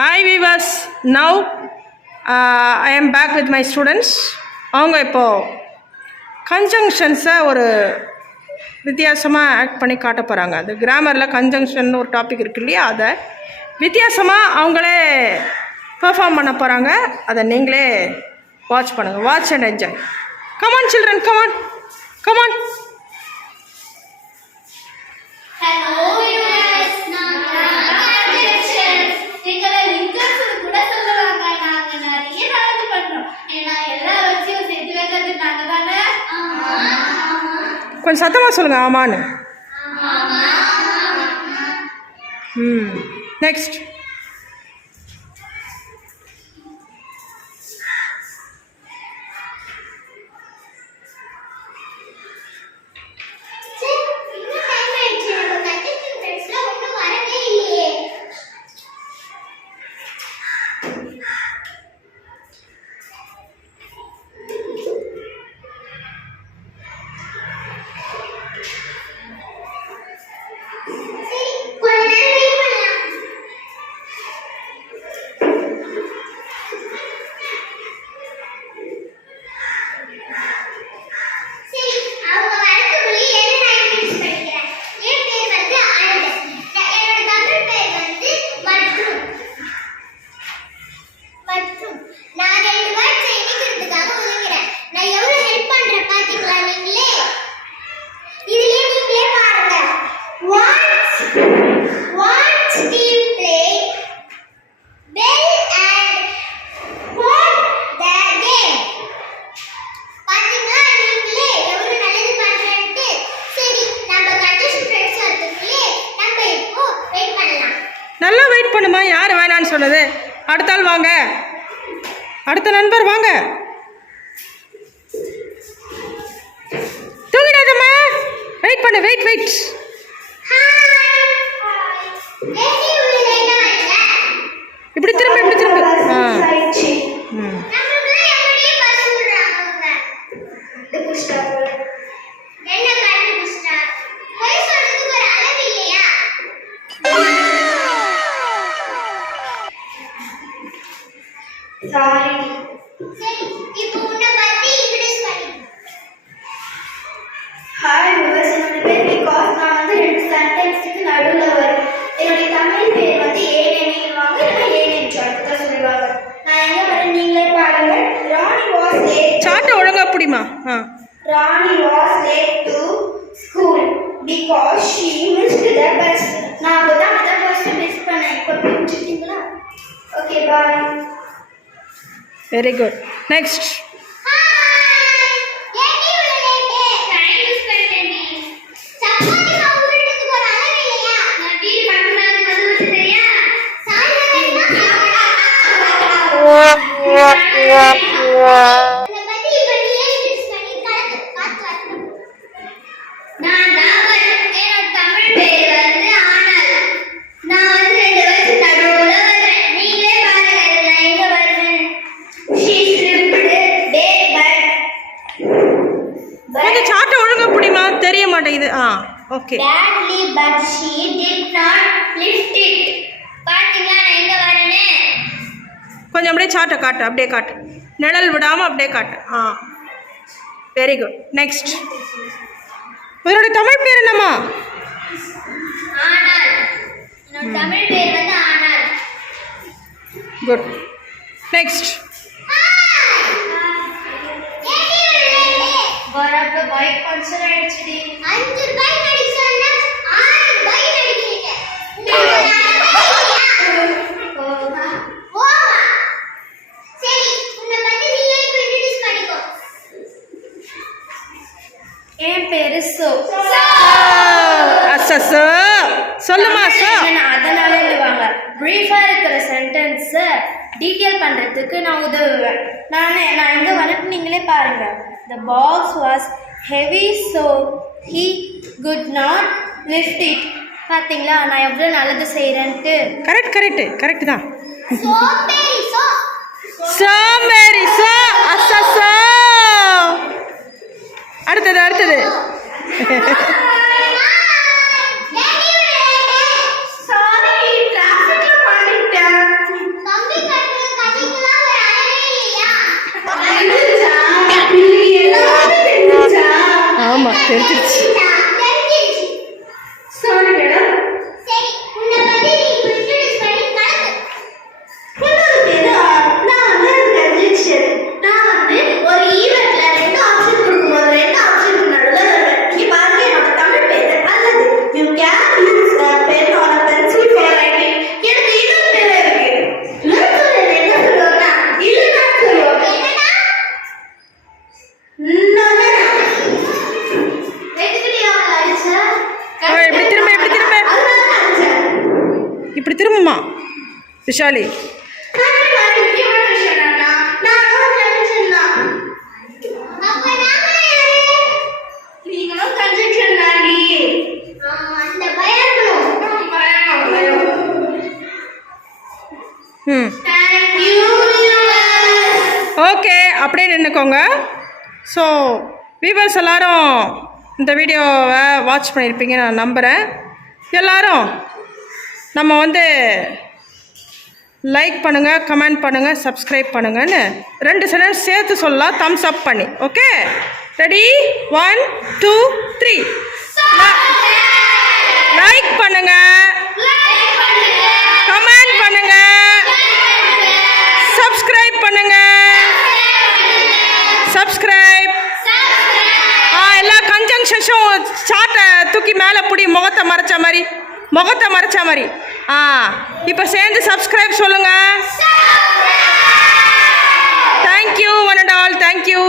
Hi viewers, now I am back with my students. அவங்க இப்போது கன்ஜங்ஷன்ஸை ஒரு வித்தியாசமாக ஆக்ட் பண்ணி காட்ட போகிறாங்க. அது கிராமரில் கன்ஜங்ஷன் ஒரு டாபிக் இருக்கு இல்லையா, அதை வித்தியாசமாக அவங்களே பெர்ஃபார்ம் பண்ண போகிறாங்க. அதை நீங்களே வாட்ச் பண்ணுங்கள். Watch and enjoy. Come on children, come on come on. கொஞ்சம் சத்தமாக சொல்லுங்கள். ஆமான்னு. நெக்ஸ்ட். நல்லா வெயிட் பண்ணுமா. யார் வேணான்னு சொன்னது? அடுத்த ஆள் வாங்க, அடுத்த நண்பர் வாங்க. தூங்கிடாதம்மா, வெயிட் பண்ணு, வெயிட் வெயிட். இப்படி திரும்ப, இப்படி திரும்ப. Sorry. சரி, இப்போ உன்னை பத்தி இன்ட்ரோ듀ஸ் பண்ணு. ஹாய் விவர்ஸ், என்னோட பேர் பிகாஸ். நான் வந்து ரெண்டு சென்டென்ஸ்க்கு நடுவுல வரேன். என்னோட தமிழ் பேர் வந்து ஏனேன்னுவாங்க, இல்லைன்னா ஏனேன் சார்ட்டு சொல்லுவாங்க. நான் எங்க வரேன் நீங்களே பாருங்க. ராணி வாஸ் லேட். சார்ட் ஒழுங்கா புடிமா. Rani was late to school because she missed the bus. நான் அப்பதான் அந்த பஸ் மிஸ் பண்ணேன். இப்போ புரிஞ்சுட்டீங்களா? Okay, bye. Very good. Next. தெரிய மாட்டேங்குது. Okay. Badly, but she did not lift it. பாத்தீங்களா நான் எங்க வரேனே? கொஞ்சம் அப்படியே சாட்டை காட்டு, அப்படியே காட்டு, நிழல் விடாமல் அப்படியே காட்டு. Very good. நெக்ஸ்ட். உங்களோட தமிழ் பேர் என்னம்மா? ஆனால். என்னோட தமிழ் பேர் வந்து ஆனால். குட். நெக்ஸ்ட். வரப்ப பைக் பஞ்சர் ஆயிடுச்சுடி. 5 பைக் அடிச்சேன்னா 6 பைக் அடிக்கிறீங்க. சரி, உன்னை பத்தி நீயே இன்ட்ரோ듀ஸ் பண்ணிக்கோ. என் பேரு சோ. அசசோ சொல்லுமா. சோ அதனால இல்லைவாங்க, பிரீஃபா இருக்கிற சென்டென்ஸை டீட்டெயில் பண்ணுறதுக்கு நான் உதவுவேன். நான் எங்கே வரட்டு நீங்களே பாருங்க. The box was heavy so he could not lift it. பாத்தீங்களா நான் எவ்வளவு நல்லது செய்யறேன்ட்டு. கரெக்ட் கரெக்ட் கரெக்ட் தான். சோம்பேறி சோ. சோம்பேறி சோ. அசசோ. அடுத்தது அடுத்தது. ஆமாம் தெரிஞ்சிருச்சு. Sorry madam. சரி, உன்னை பத்தி நீ இன்ட்ரோ듀ce பண்ணி கலந்து. இன்னொரு பேரு நான் கன்ஜெக்ஷன். நான் ஒரு ஈவென்ட்ல 2 ஆப்ஷன் கொடுக்கும்போது 2 ஆப்ஷனுக்கு நடுவில் வருவேன். இங்க பாருங்க என்னோட தமிழ் பேரு அல்லது you can use a pen or a pencil for writing. எனக்கு இன்னொரு பேரு இருக்கு. நான் சொல்றேன் என்ன சொல்லுவேன்னா இல்லைன்னா சொல்லுவாங்க. என்னன்னா இப்படி திரும்புமா விஷாலி? ஓகே, அப்படியே நின்றுக்கோங்க. ஸோ வியூவர்ஸ் எல்லாரும் இந்த வீடியோவை வாட்ச் பண்ணியிருப்பீங்க நான் நம்புகிறேன். எல்லாரும் நம்ம லைக் பண்ணுங்கள், கமெண்ட் பண்ணுங்கள், சப்ஸ்கிரைப் பண்ணுங்கன்னு 2 செகண்ட் சேர்த்து சொல்லலாம், தம்ஸ் அப் பண்ணி. Okay, ready? 1 2 3. லைக் பண்ணுங்க, கமெண்ட் பண்ணுங்க, சப்ஸ்கிரைப் பண்ணுங்க. சப்ஸ்கிரைப். எல்லா கன்ஜங்ஷன்ஸும் சாட்டை தூக்கி மேலே பிடி, முகத்தை மறைச்ச மாதிரி. இப்போ சேர்ந்து சப்ஸ்கிரைப் சொல்லுங்க. Thank you one and all. Thank you.